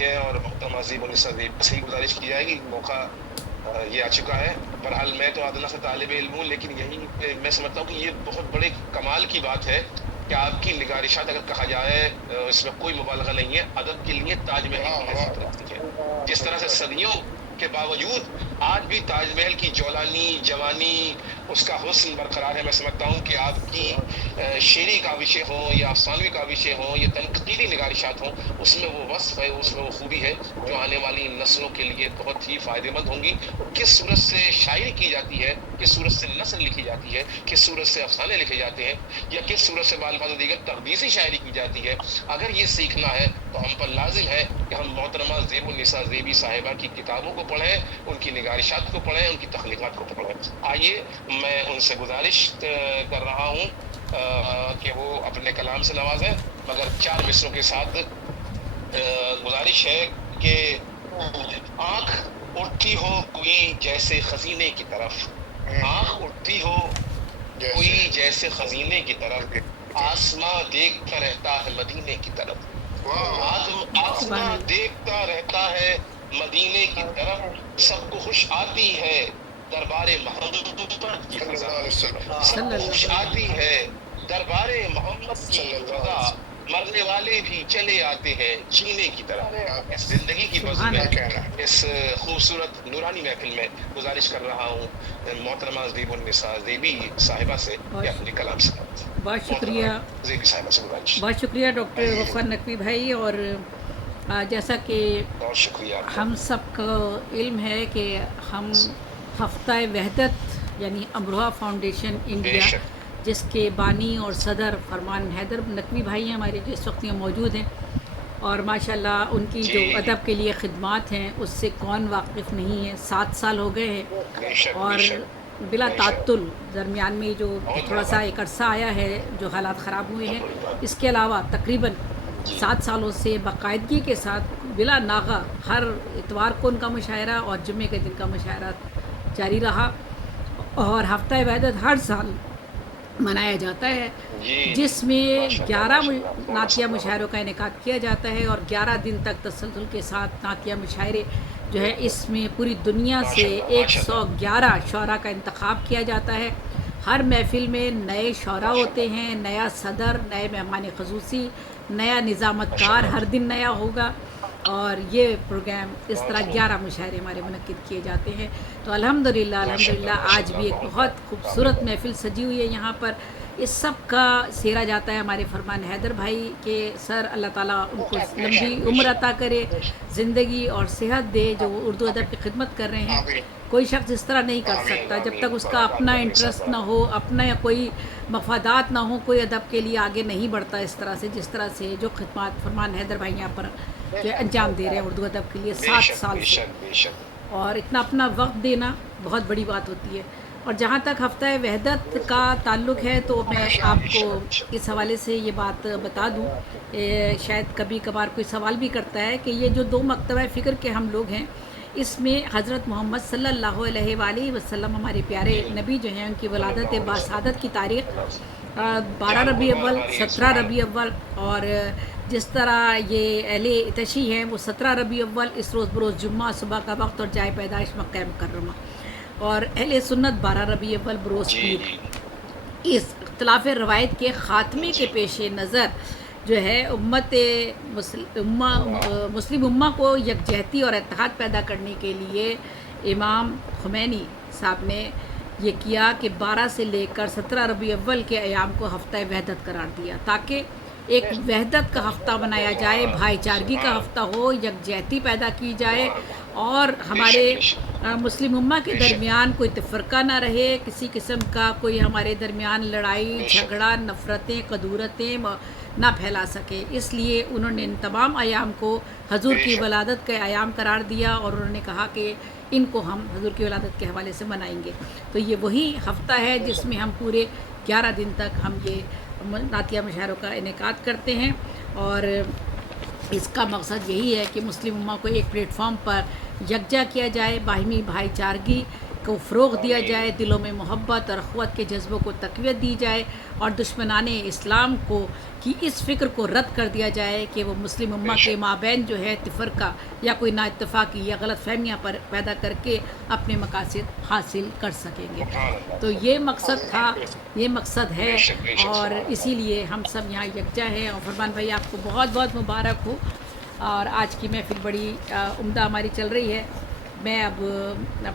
है और मोहतरमा ज़ेब-उन-निसा ज़ेब से ही गुज़ारिश की जाएगी। मौका ये आ चुका है। बहरहाल मैं तो अदना से तालिब इल्म हूँ, लेकिन यही मैं समझता हूँ कि ये बहुत बड़े कमाल की बात है कि आपकी निगारिशात अगर कहा जाए इसमें कोई मुबालगा नहीं है, अदब के लिए ताजमहल की हैसियत रखती है। जिस तरह से सदियों के बावजूद आज भी ताजमहल की जौलानी, जवानी, उसका हुस्न बरकरार है। मैं समझता हूँ कि आपकी शेरी का विषय हो या अफ़सानवी का विषय हो या तनक़ीदी निगारिशात हों, उसमें वो वस्फ़ है, उसमें वो खूबी है जो आने वाली नस्लों के लिए बहुत ही फ़ायदेमंद होंगी। किस सूरत से शायरी की जाती है, किस सूरत से नस्र लिखी जाती है, किस सूरत से अफ़साने लिखे जाते हैं या किस सूरत से बाल दीगर तक़दीसी शायरी की जाती है, अगर ये सीखना है तो हम पर लाज़िम है कि हम मोहतरमा ज़ेब-उन-निसा ज़ेबी साहिबा की किताबों को पढ़ें, उनकी निगारिशात को पढ़ें, उनकी तख़लीक़ात को पढ़ें। आइए मैं उनसे गुज़ारिश कर रहा हूँ कि वो अपने कलाम से नवाज़ें, मगर 4 मिसरों के साथ गुज़ारिश है कि आँख उठती हो कोई जैसे खज़ीने की तरफ, आँख उठती हो कोई जैसे खज़ीने की तरफ, आसमां देखता रहता है मदीने की तरफ, आसमां देखता रहता है मदीने की तरफ, सबको खुश आती है दरबारे मोहम्मद की फ़ज़ा, सबको खुश आती है दरबारे मोहम्मद की फ़ज़ा, मरने वाले भी चले आते हैं जीने की तरफ। इस ज़िंदगी की बज़्म में इस खूबसूरत नूरानी महफ़िल में गुज़ारिश कर रहा हूँ मोहतरमा ज़ेब-उन-निसा ज़ेबी साहिबा से कि अपने कलाम से बहुत शुक्रिया, ज़ेबी साहिबा से गुज़ारिश। बहुत शुक्रिया डॉक्टर गफ़्फ़ार नकवी भाई। और जैसा कि बहुत शुक्रिया आपका। हम सब को इल्म है कि हम हफ्ता वहदत यानी अमरोहा फाउंडेशन इंडिया, बेशक। जिसके बानी और सदर फरमान हैदर नकवी भाई हैं हमारे, जो इस वक्त यहाँ मौजूद हैं, और माशाल्लाह उनकी जो अदब के लिए ख़िदमात हैं उससे कौन वाकिफ़ नहीं है। 7 साल हो गए हैं और बिला तात्तुल दरमियान में जो थोड़ा सा एक अरसा आया है जो हालात ख़राब हुए हैं, इसके अलावा तकरीबन 7 सालों से बाकायदगी के साथ बिला नागा हर इतवार को उनका मुशायरा और जुम्मे के दिन का मुशायरा जारी रहा। और हफ्ता वहदत हर साल मनाया जाता है, जिसमें 11 नातिया मुशायरों का इनेकाद किया जाता है और 11 दिन तक तसलसल के साथ नातिया मुशायरे जो है, इसमें पूरी दुनिया से 111 शौरा का इंतखाब किया जाता है। हर महफ़िल में नए शौरा होते हैं, नया सदर, नए मेहमान ख़ुसूसी, नया निज़ामतकार हर दिन नया होगा। और ये प्रोग्राम इस तरह 11 मुशायरे हमारे मुनक्किद किए जाते हैं। तो अल्हम्दुलिल्लाह आज भी एक बहुत खूबसूरत महफ़िल सजी हुई है यहाँ पर। इस सब का सेरा जाता है हमारे फरमान हैदर भाई के सर, अल्लाह ताला उनको लंबी उम्र अता करे, ज़िंदगी और सेहत दे, जो उर्दू अदब की खिदमत कर रहे हैं। कोई शख्स इस तरह नहीं कर सकता जब तक उसका अपना इंटरेस्ट ना हो, अपना या कोई मफादात ना हो, कोई अदब के लिए आगे नहीं बढ़ता इस तरह से, जिस तरह से जो खिदमत फरमान हैदर भाई यहाँ पर जो अंजाम दे रहे हैं उर्दू अदब के लिए 7 साल से। और इतना अपना वक्त देना बहुत बड़ी बात होती है। और जहाँ तक हफ्ता वहदत का ताल्लुक़ है तो मैं आपको इस हवाले से ये बात बता दूँ, शायद कभी कभार कोई सवाल भी करता है कि ये जो 2 मकतबा फ़िक्र के हम लोग हैं, इसमें हज़रत मोहम्मद सल्लल्लाहु अलैहि वसल्लम हमारे प्यारे नबी जो हैं, उनकी वलादत बासादत की तारीख़ 12 रबी अव्वल, 17 रबी अव्वल, और जिस तरह ये अहले तशी हैं वो 17 रबी अव्वल, इस रोज़ बरोज़ जुम्मा सुबह का वक्त और जाए पैदाइश मक्का मुकर्रमा, और अहले सुन्नत 12 रबी अव्वल बरोज़ पीर। इस इख्तिलाफ रवायत के ख़ात्मे के पेश नज़र जो है मुस्लिम उम्मा को यकजहती और इत्तेहाद पैदा करने के लिए इमाम खुमैनी साहब ने ये किया कि 12 से लेकर 17 रबी अव्वल के अयाम को हफ्ता वहदत करार दिया, ताकि एक वहदत का हफ़्ता बनाया जाए, भाईचारगी का हफ़्ता हो, यकजहती पैदा की जाए और हमारे मुस्लिम उम्मा के दरमियान कोई तफ़रक़ा ना रहे, किसी किस्म का कोई हमारे दरमियान लड़ाई झगड़ा, नफ़रतें, कदूरतें ना फैला सके। इसलिए उन्होंने इन तमाम अयाम को हजूर की वलादत के अयाम करार दिया और उन्होंने कहा कि इनको हम हजूर की वलादत के हवाले से मनाएंगे। तो ये वही हफ़्ता है जिसमें हम पूरे 11 दिन तक हम ये नातिया मुशायरों का इनेकाद करते हैं, और इसका मकसद यही है कि मुस्लिम उम्मा को एक प्लेटफॉर्म पर यकजा किया जाए, बाहिमी भाईचारगी کو فروغ دیا جائے، دلوں میں محبت اور اخوت کے جذبوں کو تقویت دی جائے، اور دشمنان اسلام کو کی اس فکر کو رد کر دیا جائے کہ وہ مسلم امہ کے مابین جو ہے تفرقہ یا کوئی نا اتفاقی یا غلط فہمیاں پر پیدا کر کے اپنے مقاصد حاصل کر سکیں گے۔ تو یہ مقصد تھا، یہ مقصد ہے، اور اسی لیے ہم سب یہاں یکجا ہیں۔ اور فرمان بھائی آپ کو بہت بہت مبارک ہو، اور آج کی محفل بڑی عمدہ ہماری چل رہی ہے۔ میں اب اپنے